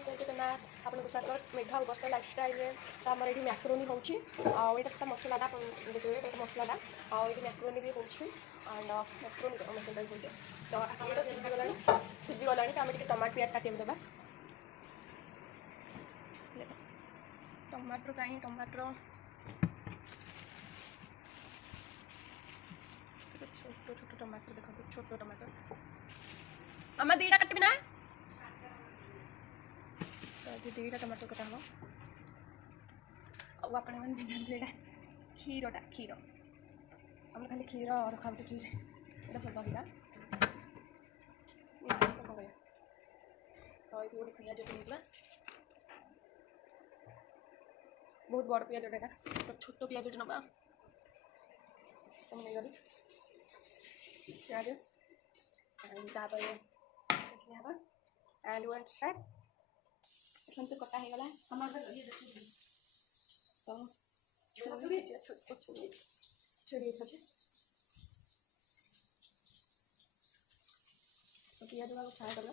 friends जय जगन्नाथ आपको स्वागत मेघा और वर्षा लाइफस्टाइल तो आम ये मैक्रोनी होता मसलाटा देखिए मसलाटा आगे मैक्रोनी भी होती एंड मैक्रोनी मसला भी तो ये तो सीझीगला आम टमाटो पियाज काटे देवा टमाटो कहीं टमाटो छोट छोट टमाटर देखो छोट टमाटर आम दीटा काटबी ना तो दीटा टमाटर कटा हम आप जानते हैं क्षीरटा क्षीर आम खाली क्षीर रखा फ्रिज यहाँ सब दहीटा तो ये गोटे पियाज किना बहुत बड़ पियाजटा तो छोट पियाजटे ना नहीं गली प्याज एंड वन सेट तो कटा हो गला तो छुरी अच्छे तो पियाज को फ्राए कर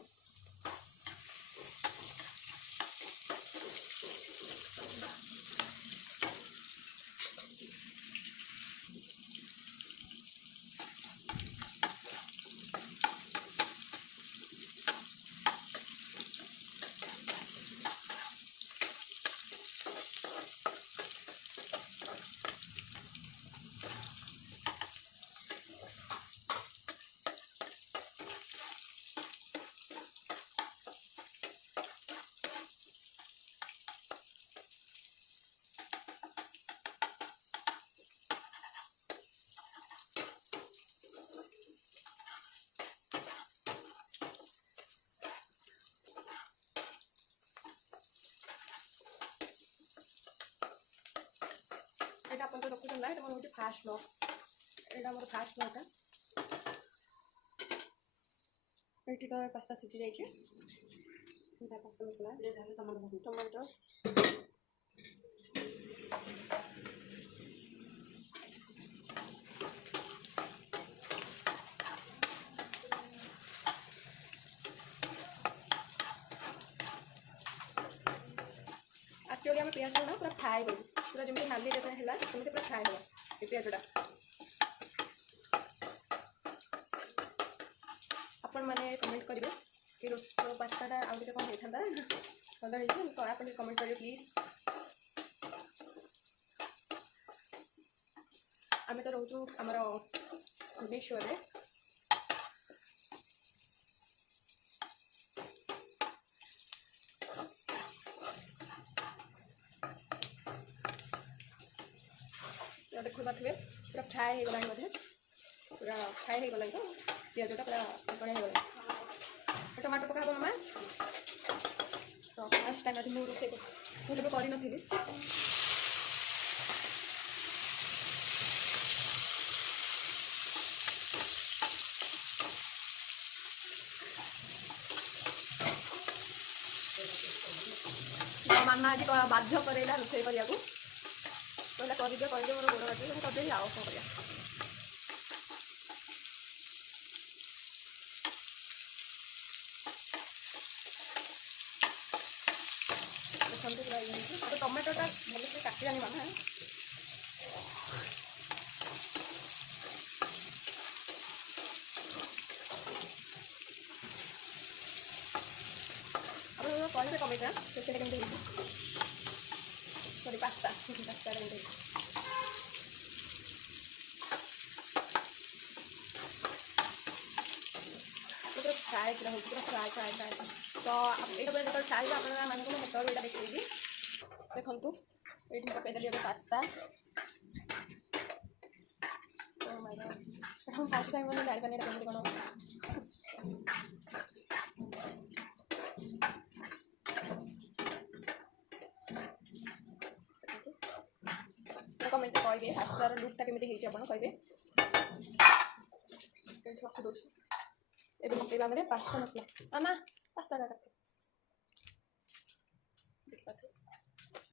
अपन तो रखुन ना मोर गोटे फास्ट ब्लॉग यहाँ मोर फास्ट ब्लॉगटा ये तो पास्ता सीझी जाइए पास्ता मसला टमाटो एक्चुअली आम पियाज ना पूरा फ्राए करूँ पूरा जमी नाली जैसे है सेमती पूरा फ्राए होगा ये पियाजटा आपण मैंने कमेंट करेंगे कि पास्ताटा आउ टे कौन होता भल हो तो आप कमेंट करेंगे प्लीज आम तो रोचु आमर भुवनेश्वर देखो पारे पूरा फ्राए हो गला पूरा फ्राए हो गला तो पियाजटा पूरा पकड़ा हो गला टमाटो पका मामा तो फास्ट टाइम आज मुझे रोसे मुझे कर नी मामा आज बाध्य करेला रोसे करने कहला कर मोर गोड़ बाटे करदे आउ कौन कर तो टमाटोटा भल से काटानी मामा आप कहे कमेटा रोषेटा केमती सॉरी पास्ता पास्ता केमती पूरा फ्राए पूरा हो पूरा फ्राए फ्राए फ्राए तो ये जो फ्राए मानक हेतु यहाँ देखी देखु ये पकईदेली गोटे पास्ता फास्ट टाइम मैंने जापानी केमती कौन कमेंट कहे पास्तार लुकटा केमती आप कहे रखी दूँ ये पकड़ा आम पास्ता मसला आमा पास्ता देखिए